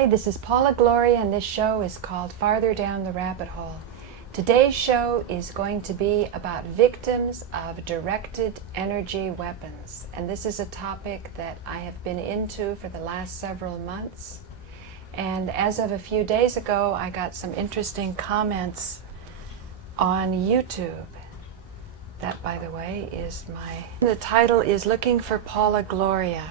Hey, this is Paula Gloria, and this show is called Farther Down the Rabbit Hole. Today's show is going to be about victims of directed energy weapons. And this is a topic that I have been into for the last several months. And as of a few days ago, I got some interesting comments on YouTube. That, by the way, is the title is Looking for Paula Gloria.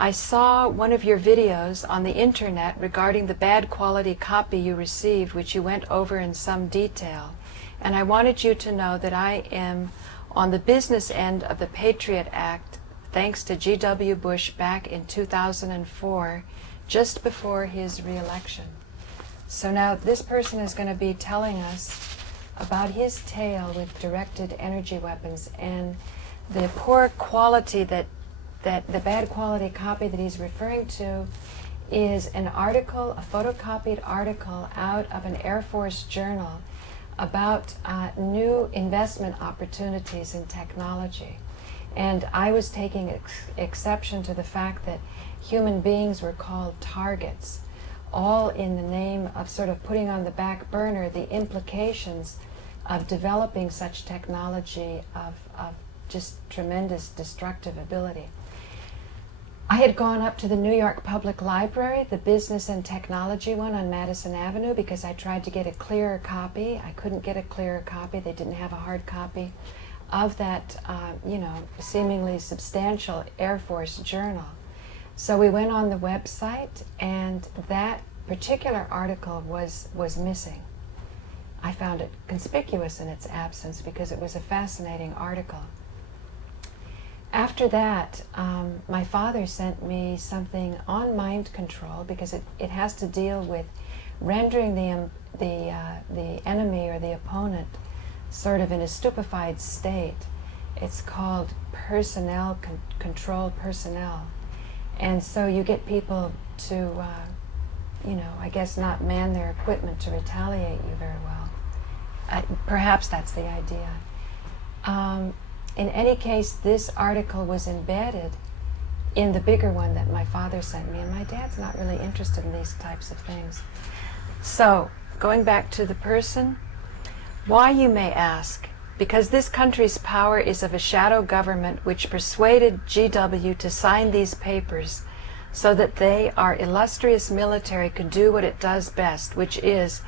I saw one of your videos on the internet regarding the bad quality copy you received, which you went over in some detail. And I wanted you to know that I am on the business end of the Patriot Act, thanks to G.W. Bush back in 2004, just before his re-election. So now this person is going to be telling us about his tale with directed energy weapons and the poor quality that the bad quality copy that he's referring to is an article, a photocopied article out of an Air Force journal about new investment opportunities in technology. And I was taking exception to the fact that human beings were called targets, all in the name of sort of putting on the back burner the implications of developing such technology of just tremendous destructive ability. I had gone up to the New York Public Library, the business and technology one on Madison Avenue, because I tried to get a clearer copy. I couldn't get a clearer copy. They didn't have a hard copy of that, seemingly substantial Air Force journal. So we went on the website, and that particular article was missing. I found it conspicuous in its absence because it was a fascinating article. After that, my father sent me something on mind control because it has to deal with rendering the enemy or the opponent sort of in a stupefied state. It's called control personnel. And so you get people to, I guess not man their equipment to retaliate you very well. Perhaps that's the idea. In any case, this article was embedded in the bigger one that my father sent me, and my dad's not really interested in these types of things. So, going back to the person, why, you may ask? Because this country's power is of a shadow government which persuaded GW to sign these papers so that they, our illustrious military, could do what it does best, which is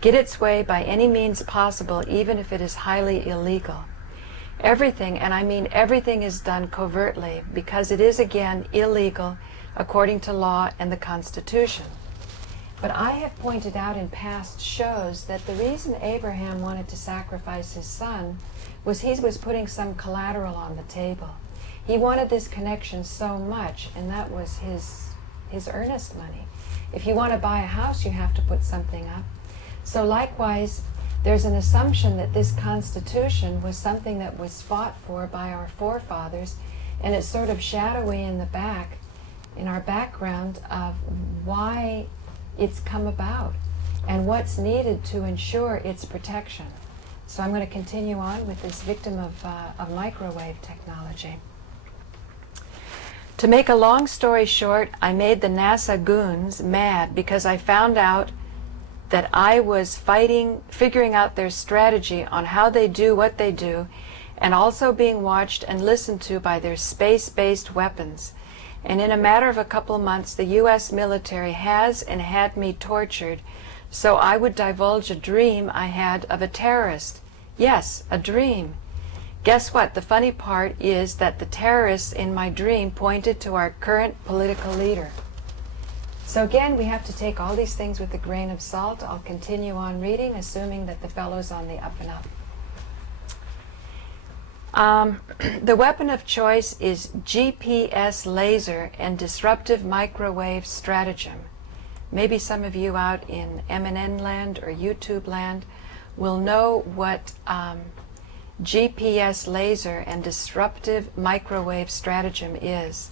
get its way by any means possible, even if it is highly illegal. Everything, and I mean everything, is done covertly because it is, again, illegal according to law and the Constitution. But I have pointed out in past shows that the reason Abraham wanted to sacrifice his son was he was putting some collateral on the table. He wanted this connection so much, and that was his earnest money. If you want to buy a house, you have to put something up. So likewise, there's an assumption that this Constitution was something that was fought for by our forefathers, and it's sort of shadowy in the back, in our background, of why it's come about and what's needed to ensure its protection. So I'm going to continue on with this victim of microwave technology. To make a long story short, I made the NASA goons mad because I found out that I was figuring out their strategy on how they do what they do, and also being watched and listened to by their space-based weapons. And in a matter of a couple months, the U.S. military has and had me tortured so I would divulge a dream I had of a terrorist. Yes, a dream. Guess what? The funny part is that the terrorists in my dream pointed to our current political leader. So again, we have to take all these things with a grain of salt. I'll continue on reading, assuming that the fellow's on the up and up. The weapon of choice is GPS laser and disruptive microwave stratagem. Maybe some of you out in MNN land or YouTube land will know what GPS laser and disruptive microwave stratagem is.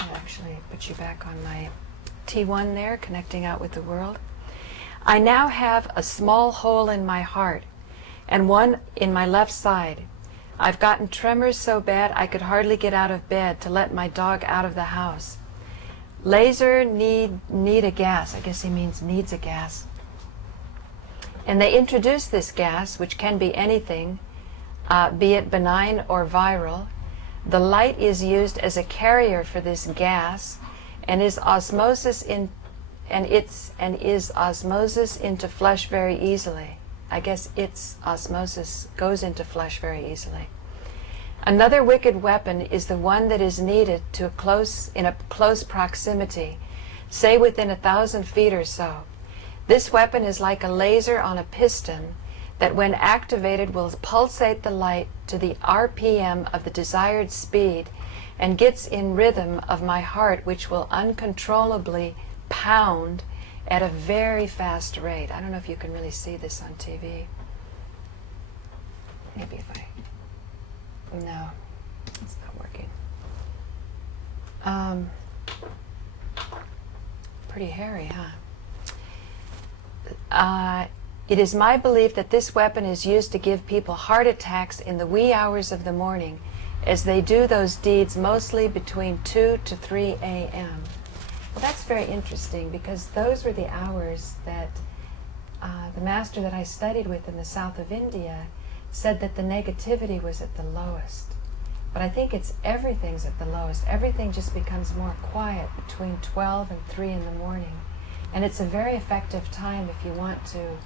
I'll actually put you back on my T1 there, connecting out with the world. I now have a small hole in my heart and one in my left side. I've gotten tremors so bad I could hardly get out of bed to let my dog out of the house. Laser need a gas. I guess he means needs a gas. And they introduce this gas, which can be anything, be it benign or viral. The light is used as a carrier for this gas, and is osmosis into flesh very easily. I guess its osmosis goes into flesh very easily. Another wicked weapon is the one that is needed in a close proximity, say within 1,000 feet or so. This weapon is like a laser on a piston that when activated will pulsate the light to the RPM of the desired speed and gets in rhythm of my heart, which will uncontrollably pound at a very fast rate. I don't know if you can really see this on TV. Maybe if I... No, it's not working. Pretty hairy, huh? It is my belief that this weapon is used to give people heart attacks in the wee hours of the morning, as they do those deeds mostly between 2 to 3 a.m. Well, that's very interesting, because those were the hours that the master that I studied with in the south of India said that the negativity was at the lowest. But I think everything's at the lowest. Everything just becomes more quiet between 12 and 3 in the morning. And it's a very effective time if you want to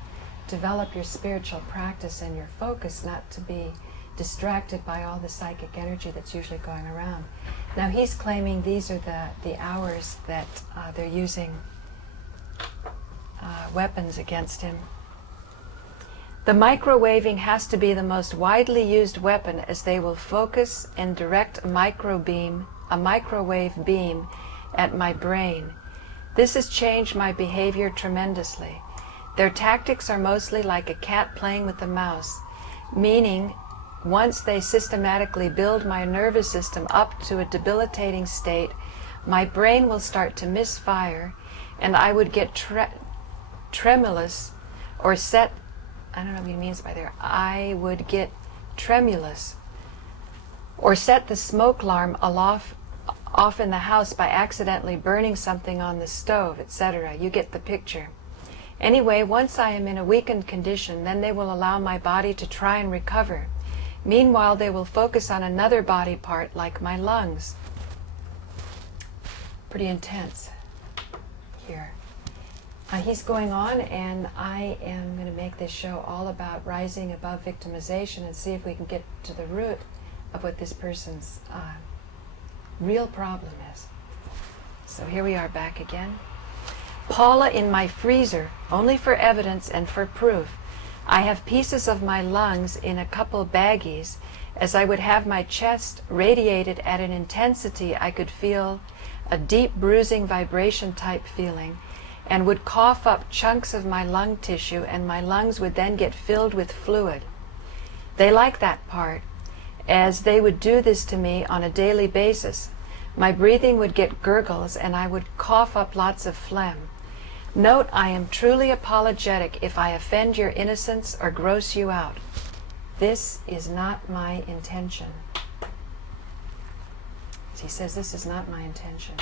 develop your spiritual practice and your focus, not to be distracted by all the psychic energy that's usually going around. Now he's claiming these are the hours that they're using weapons against him. The microwaving has to be the most widely used weapon, as they will focus and direct a microwave beam at my brain. This has changed my behavior tremendously. Their tactics are mostly like a cat playing with a mouse, meaning once they systematically build my nervous system up to a debilitating state, my brain will start to misfire, and I would get tremulous or set, I don't know what he means by there, I would get tremulous or set the smoke alarm off in the house by accidentally burning something on the stove, etc. You get the picture. Anyway, once I am in a weakened condition, then they will allow my body to try and recover. Meanwhile, they will focus on another body part, like my lungs. Pretty intense here. He's going on, and I am going to make this show all about rising above victimization and see if we can get to the root of what this person's real problem is. So here we are back again. Paula in my freezer, only for evidence and for proof. I have pieces of my lungs in a couple baggies, as I would have my chest radiated at an intensity I could feel a deep bruising vibration type feeling, and would cough up chunks of my lung tissue, and my lungs would then get filled with fluid. They like that part, as they would do this to me on a daily basis. My breathing would get gurgles, and I would cough up lots of phlegm. Note, I am truly apologetic if I offend your innocence or gross you out. This is not my intention. He says, this is not my intention.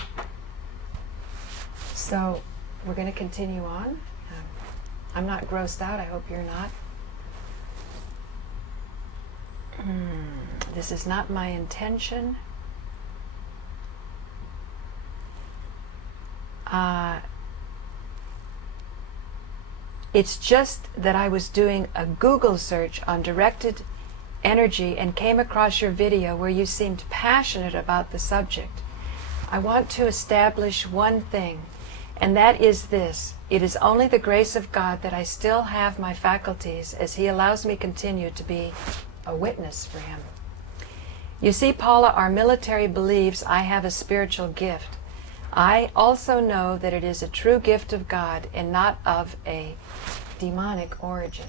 So we're going to continue on. I'm not grossed out. I hope you're not. This is not my intention. It's just that I was doing a Google search on directed energy and came across your video where you seemed passionate about the subject. I want to establish one thing, and that is this: it is only the grace of God that I still have my faculties, as He allows me continue to be a witness for Him. You see, Paula, our military believes I have a spiritual gift. I also know that it is a true gift of God and not of a demonic origin.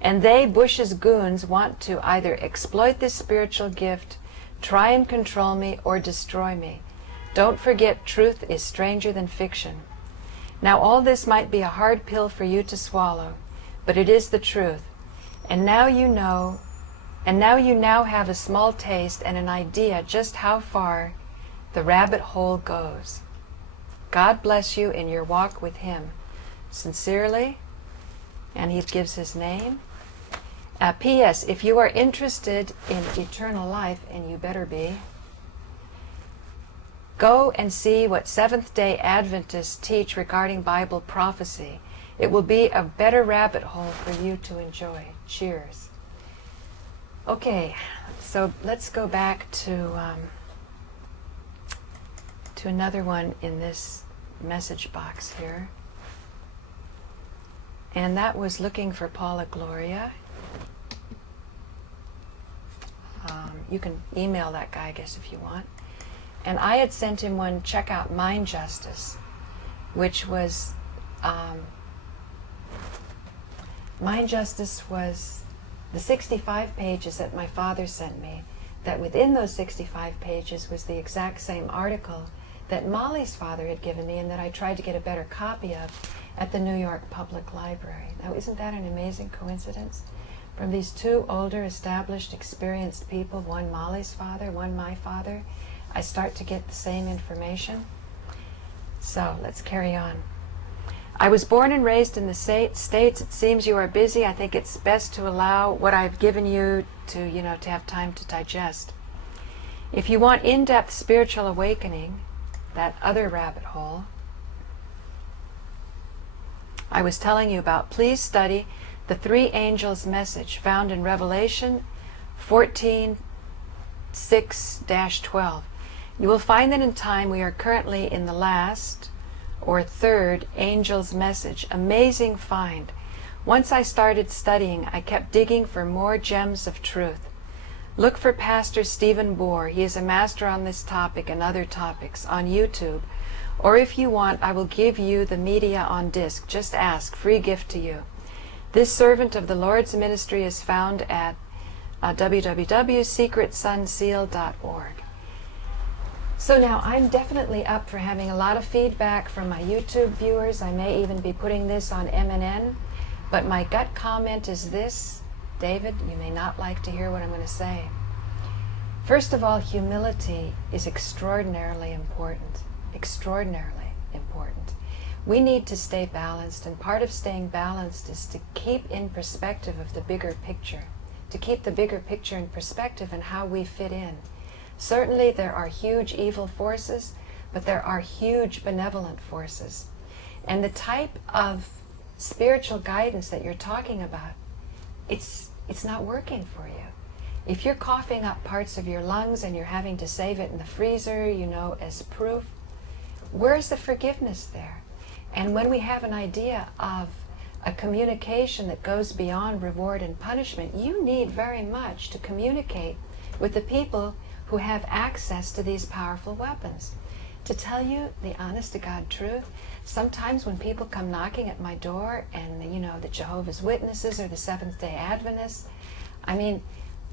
And they, Bush's goons, want to either exploit this spiritual gift, try and control me, or destroy me. Don't forget, truth is stranger than fiction. Now, all this might be a hard pill for you to swallow, but it is the truth. And now you now have a small taste and an idea just how far the rabbit hole goes. God bless you in your walk with Him. Sincerely, and he gives his name. P.S. If you are interested in eternal life, and you better be, go and see what Seventh-day Adventists teach regarding Bible prophecy. It will be a better rabbit hole for you to enjoy. Cheers. Okay, so let's go back to another one in this message box here. And that was looking for Paula Gloria. You can email that guy, I guess, if you want. And I had sent him one, check out Mind Justice, which was, Mind Justice was the 65 pages that my father sent me, that within those 65 pages was the exact same article that Molly's father had given me and that I tried to get a better copy of at the New York Public Library. Now, isn't that an amazing coincidence? From these two older, established, experienced people, one Molly's father, one my father, I start to get the same information. So, let's carry on. I was born and raised in the States. It seems you are busy. I think it's best to allow what I've given you to, to have time to digest. If you want in-depth spiritual awakening, that other rabbit hole I was telling you about, please study the three angels' message found in Revelation 14:6-12. You will find that in time we are currently in the last or third angel's message. Amazing find. Once I started studying, I kept digging for more gems of truth. Look for Pastor Stephen Bohr. He is a master on this topic and other topics on YouTube. Or if you want, I will give you the media on disc. Just ask. Free gift to you. This servant of the Lord's ministry is found at www.secretsunseal.org. So now I'm definitely up for having a lot of feedback from my YouTube viewers. I may even be putting this on MNN. But my gut comment is this. David, you may not like to hear what I'm going to say. First of all, humility is extraordinarily important. Extraordinarily important. We need to stay balanced, and part of staying balanced is to keep in perspective of the bigger picture, to keep the bigger picture in perspective and how we fit in. Certainly there are huge evil forces, but there are huge benevolent forces. And the type of spiritual guidance that you're talking about, it's not working for you. If you're coughing up parts of your lungs and you're having to save it in the freezer, as proof, where's the forgiveness there? And when we have an idea of a communication that goes beyond reward and punishment, you need very much to communicate with the people who have access to these powerful weapons. To tell you the honest-to-God truth, sometimes when people come knocking at my door and, the Jehovah's Witnesses or the Seventh-day Adventists,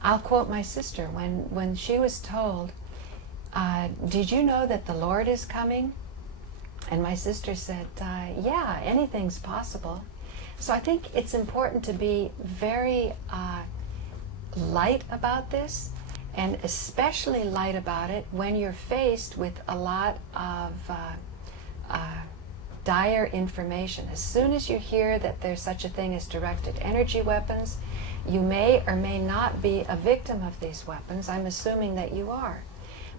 I'll quote my sister when she was told, did you know that the Lord is coming? And my sister said, yeah, anything's possible. So I think it's important to be very light about this, and especially light about it when you're faced with a lot of dire information. As soon as you hear that there's such a thing as directed energy weapons, you may or may not be a victim of these weapons. I'm assuming that you are.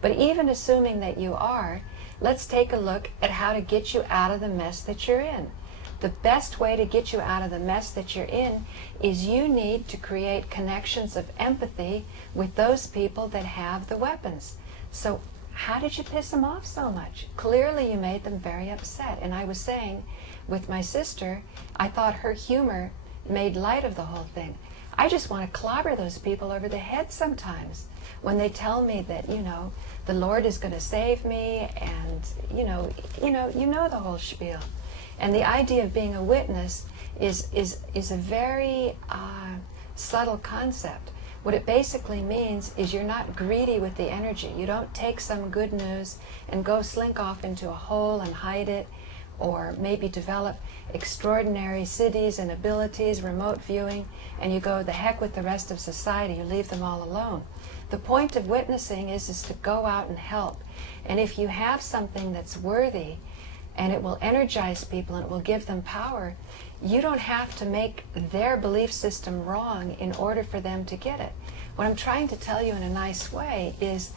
But even assuming that you are, let's take a look at how to get you out of the mess that you're in. The best way to get you out of the mess that you're in is you need to create connections of empathy with those people that have the weapons. So how did you piss them off so much? Clearly you made them very upset. And I was saying with my sister, I thought her humor made light of the whole thing. I just want to clobber those people over the head sometimes when they tell me that, the Lord is going to save me, and, you know the whole spiel. And the idea of being a witness is a very subtle concept. What it basically means is you're not greedy with the energy. You don't take some good news and go slink off into a hole and hide it, or maybe develop extraordinary cities and abilities, remote viewing, and you go the heck with the rest of society. You leave them all alone. The point of witnessing is to go out and help. And if you have something that's worthy and it will energize people and it will give them power, you don't have to make their belief system wrong in order for them to get it. What I'm trying to tell you in a nice way is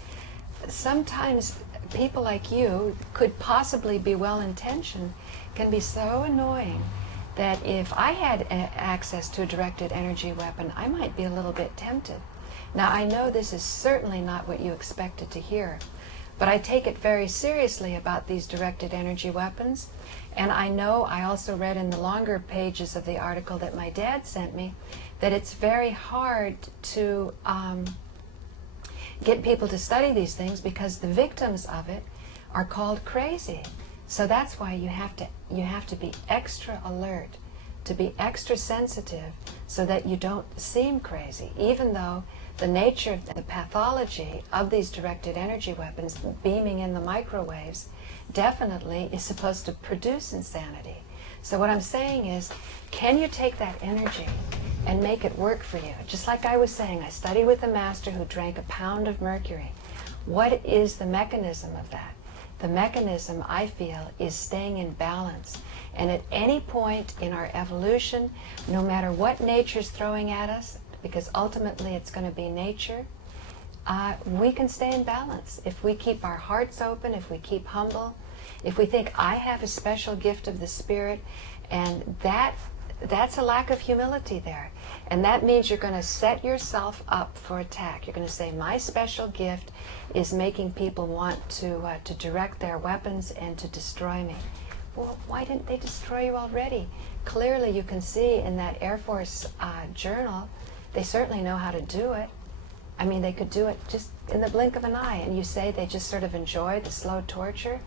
sometimes people like you could possibly be well-intentioned, can be so annoying that if I had access to a directed energy weapon, I might be a little bit tempted. Now, I know this is certainly not what you expected to hear, but I take it very seriously about these directed energy weapons. And I know, I also read in the longer pages of the article that my dad sent me, that it's very hard to get people to study these things because the victims of it are called crazy. So that's why you have to be extra alert, to be extra sensitive so that you don't seem crazy, even though the nature of the pathology of these directed energy weapons, beaming in the microwaves, definitely is supposed to produce insanity. So what I'm saying is, can you take that energy and make it work for you? Just like I was saying, I studied with a master who drank 1 pound of mercury. What is the mechanism of that? The mechanism, I feel, is staying in balance. And at any point in our evolution, no matter what nature's throwing at us, because ultimately it's going to be nature, we can stay in balance. If we keep our hearts open, if we keep humble, if we think, I have a special gift of the Spirit, and that's a lack of humility there. And that means you're going to set yourself up for attack. You're going to say, my special gift is making people want to direct their weapons and to destroy me. Well, why didn't they destroy you already? Clearly you can see in that Air Force journal, they certainly know how to do it. I mean, they could do it just in the blink of an eye, and you say they just sort of enjoy the slow torture.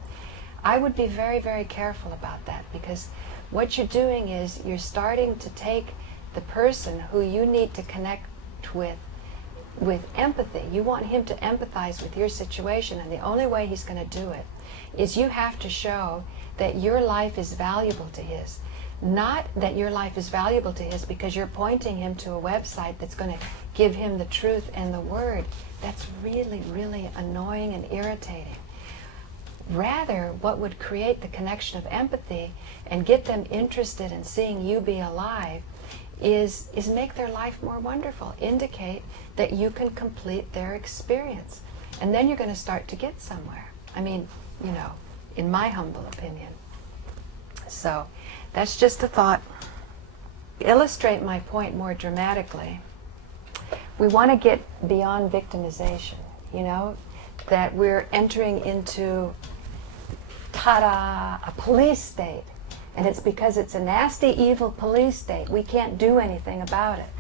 I would be very, very careful about that, because what you're doing is you're starting to take the person who you need to connect with empathy. You want him to empathize with your situation, and the only way he's going to do it is you have to show that your life is valuable to his. Not that your life is valuable to his because you're pointing him to a website that's going to give him the truth and the word. That's really, really annoying and irritating. Rather, what would create the connection of empathy and get them interested in seeing you be alive is make their life more wonderful, indicate that you can complete their experience. And then you're going to start to get somewhere. I mean, you know, in my humble opinion. So, that's just a thought. To illustrate my point more dramatically, we want to get beyond victimization, you know, that we're entering into, ta-da, a police state. And it's because it's a nasty, evil police state. We can't do anything about it.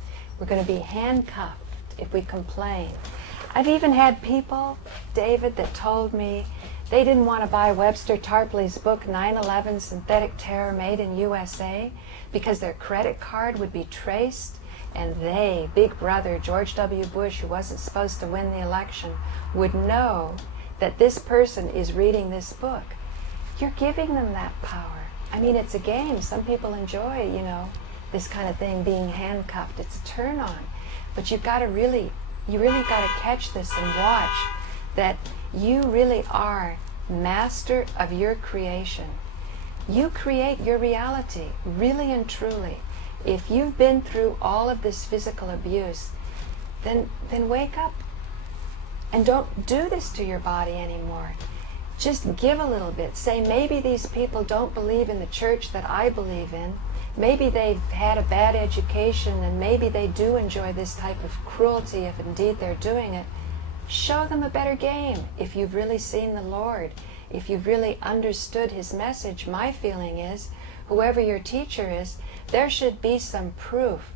We're going to be handcuffed if we complain. I've even had people, David, that told me they didn't want to buy Webster Tarpley's book, 9/11 Synthetic Terror Made in USA, because their credit card would be traced, and they, Big Brother, George W. Bush, who wasn't supposed to win the election, would know that this person is reading this book. You're giving them that power. I mean, it's a game. Some people enjoy, you know, this kind of thing, being handcuffed. It's a turn on. But you've got to really got to catch this and watch that you really are master of your creation. You create your reality, really and truly. If you've been through all of this physical abuse, then wake up and don't do this to your body anymore. Just give a little bit. Say, maybe these people don't believe in the church that I believe in. Maybe they've had a bad education, and maybe they do enjoy this type of cruelty if indeed they're doing it. Show them a better game if you've really seen the Lord, if you've really understood His message. My feeling is, whoever your teacher is, there should be some proof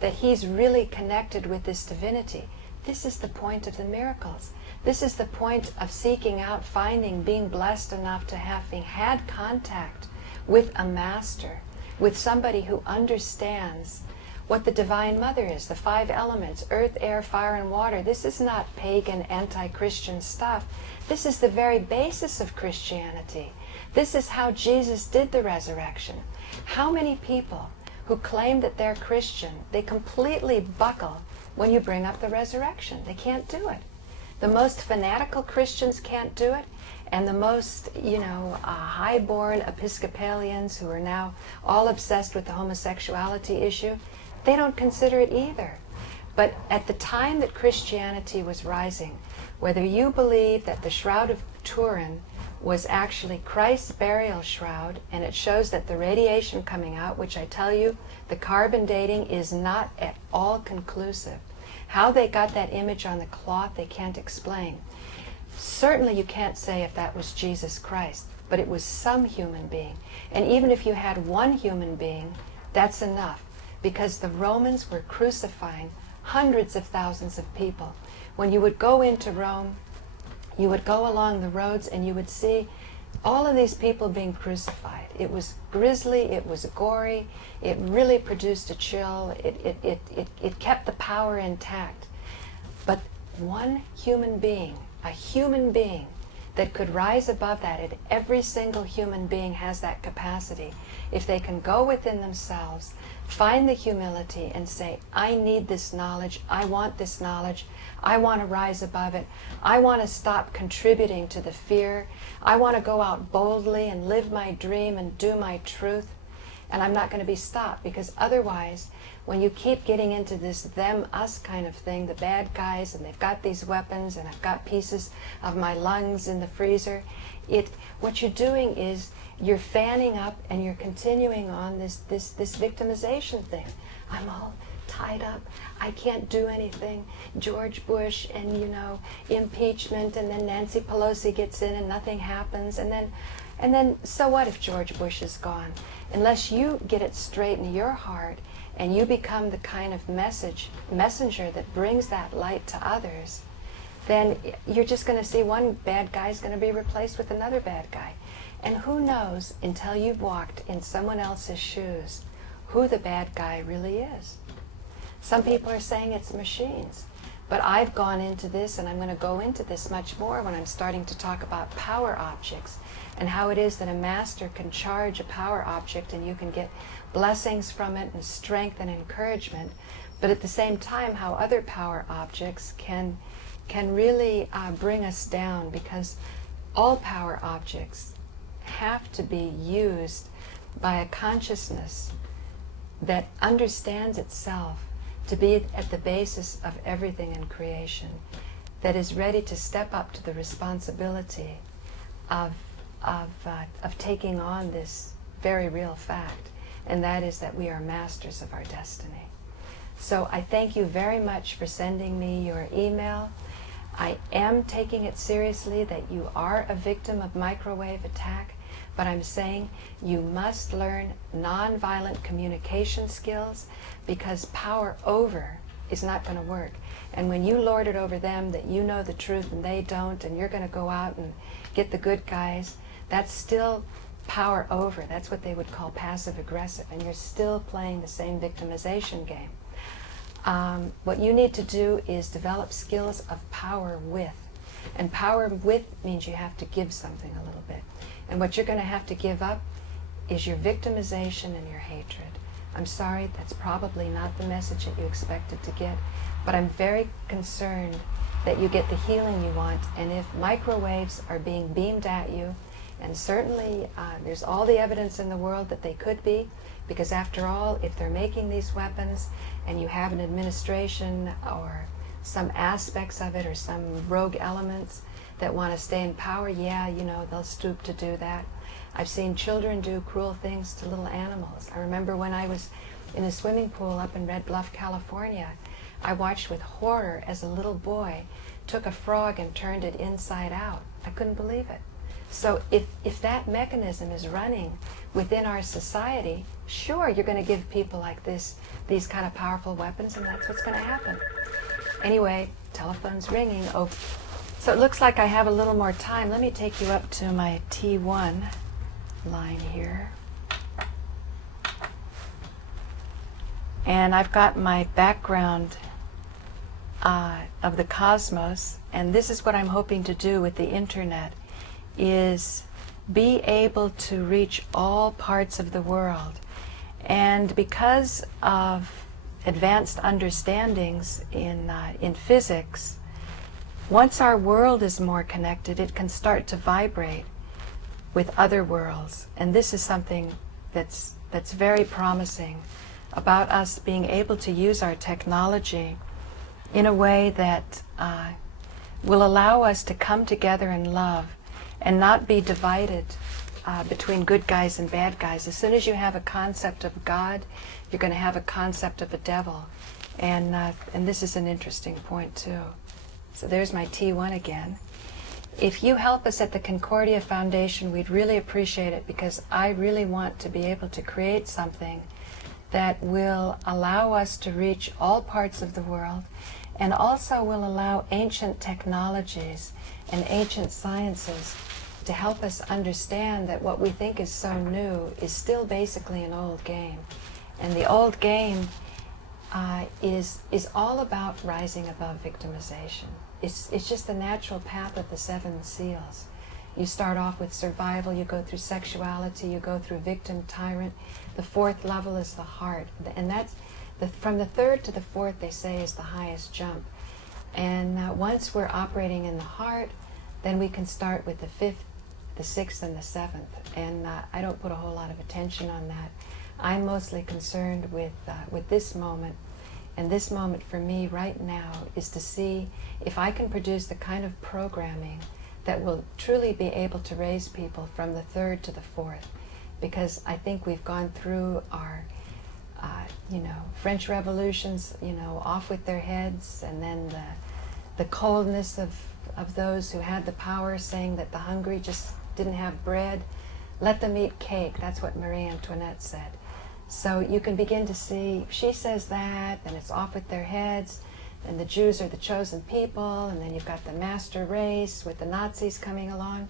that he's really connected with this divinity. This is the point of the miracles. This is the point of seeking out, finding, being blessed enough to having had contact with a master, with somebody who understands what the Divine Mother is, the 5 elements, earth, air, fire, and water. This is not pagan, anti-Christian stuff. This is the very basis of Christianity. This is how Jesus did the resurrection. How many people who claim that they're Christian, they completely buckle when you bring up the resurrection. They can't do it. The most fanatical Christians can't do it, and the most, high-born Episcopalians who are now all obsessed with the homosexuality issue, they don't consider it either. But at the time that Christianity was rising, whether you believe that the Shroud of Turin was actually Christ's burial shroud, and it shows that the radiation coming out, which I tell you, the carbon dating is not at all conclusive. How they got that image on the cloth, they can't explain. Certainly you can't say if that was Jesus Christ, but it was some human being. And even if you had one human being, that's enough, because the Romans were crucifying hundreds of thousands of people. When you would go into Rome, you would go along the roads and you would see all of these people being crucified. It was grisly, it was gory, it really produced a chill, it kept the power intact. But one human being, a human being that could rise above that, and every single human being has that capacity, if they can go within themselves, find the humility and say, I need this knowledge, I want this knowledge, I want to rise above it, I want to stop contributing to the fear, I want to go out boldly and live my dream and do my truth, and I'm not going to be stopped, because otherwise, when you keep getting into this them, us kind of thing, the bad guys, and they've got these weapons, and I've got pieces of my lungs in the freezer, what you're doing is you're fanning up and you're continuing on this victimization thing. I'm all tied up, I can't do anything, George Bush and impeachment, and then Nancy Pelosi gets in and nothing happens, and then so what if George Bush is gone? Unless you get it straight in your heart and you become the kind of messenger that brings that light to others, then you're just going to see one bad guy is going to be replaced with another bad guy. And who knows, until you've walked in someone else's shoes, who the bad guy really is. Some people are saying it's machines. But I've gone into this, and I'm going to go into this much more when I'm starting to talk about power objects, and how it is that a master can charge a power object and you can get blessings from it and strength and encouragement, but at the same time how other power objects can really bring us down, because all power objects have to be used by a consciousness that understands itself to be at the basis of everything in creation, that is ready to step up to the responsibility of taking on this very real fact, and that is that we are masters of our destiny. So I thank you very much for sending me your email. I am taking it seriously that you are a victim of microwave attack, but I'm saying you must learn nonviolent communication skills, because power over is not going to work. And when you lord it over them that you know the truth and they don't, and you're going to go out and get the good guys, that's still power over. That's what they would call passive aggressive, and you're still playing the same victimization game. What you need to do is develop skills of power with. And power with means you have to give something a little bit. And what you're going to have to give up is your victimization and your hatred. I'm sorry, that's probably not the message that you expected to get, but I'm very concerned that you get the healing you want. And if microwaves are being beamed at you, and certainly there's all the evidence in the world that they could be, because after all, if they're making these weapons and you have an administration or some aspects of it or some rogue elements that want to stay in power, yeah, they'll stoop to do that. I've seen children do cruel things to little animals. I remember when I was in a swimming pool up in Red Bluff, California, I watched with horror as a little boy took a frog and turned it inside out. I couldn't believe it. So if that mechanism is running within our society, sure, you're going to give people like this these kind of powerful weapons, and that's what's going to happen. Anyway, telephone's ringing. Oh, so it looks like I have a little more time. Let me take you up to my T1 line here. And I've got my background of the cosmos, and this is what I'm hoping to do with the internet, is be able to reach all parts of the world. And because of advanced understandings in physics, once our world is more connected, it can start to vibrate with other worlds. And this is something that's very promising about us being able to use our technology in a way that will allow us to come together in love and not be divided between good guys and bad guys. As soon as you have a concept of God, you're going to have a concept of a devil. And this is an interesting point too. So there's my T1 again. If you help us at the Concordia Foundation, we'd really appreciate it, because I really want to be able to create something that will allow us to reach all parts of the world, and also will allow ancient technologies and ancient sciences to help us understand that what we think is so new is still basically an old game. And the old game is all about rising above victimization. It's just the natural path of the 7 seals. You start off with survival, you go through sexuality, you go through victim, tyrant. The 4th level is the heart. And that's from the 3rd to the 4th, they say, is the highest jump. And once we're operating in the heart, then we can start with the 5th, the 6th, and the 7th. And I don't put a whole lot of attention on that. I'm mostly concerned with this moment. And this moment for me right now is to see if I can produce the kind of programming that will truly be able to raise people from the 3rd to the 4th. Because I think we've gone through our, French revolutions, off with their heads, and then the coldness of those who had the power, saying that the hungry just didn't have bread. Let them eat cake. That's what Marie Antoinette said. So you can begin to see, she says that, and it's off with their heads, and the Jews are the chosen people, and then you've got the master race with the Nazis coming along.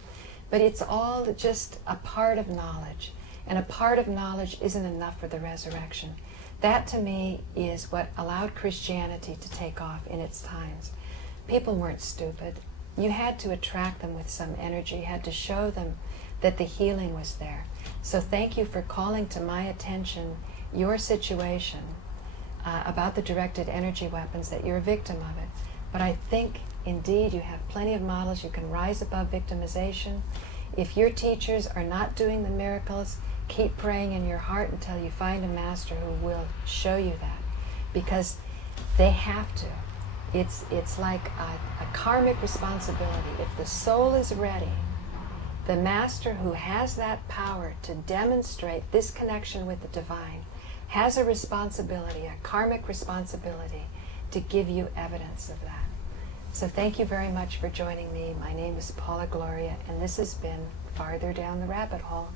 But it's all just a part of knowledge, and a part of knowledge isn't enough for the resurrection. That, to me, is what allowed Christianity to take off in its times. People weren't stupid. You had to attract them with some energy. You had to show them that the healing was there. So thank you for calling to my attention your situation about the directed energy weapons, that you're a victim of it. But I think, indeed, you have plenty of models. You can rise above victimization. If your teachers are not doing the miracles, keep praying in your heart until you find a master who will show you that. Because they have to. It's like a karmic responsibility. If the soul is ready, the master who has that power to demonstrate this connection with the divine has a responsibility, a karmic responsibility, to give you evidence of that. So thank you very much for joining me. My name is Paula Gloria, and this has been Farther Down the Rabbit Hole.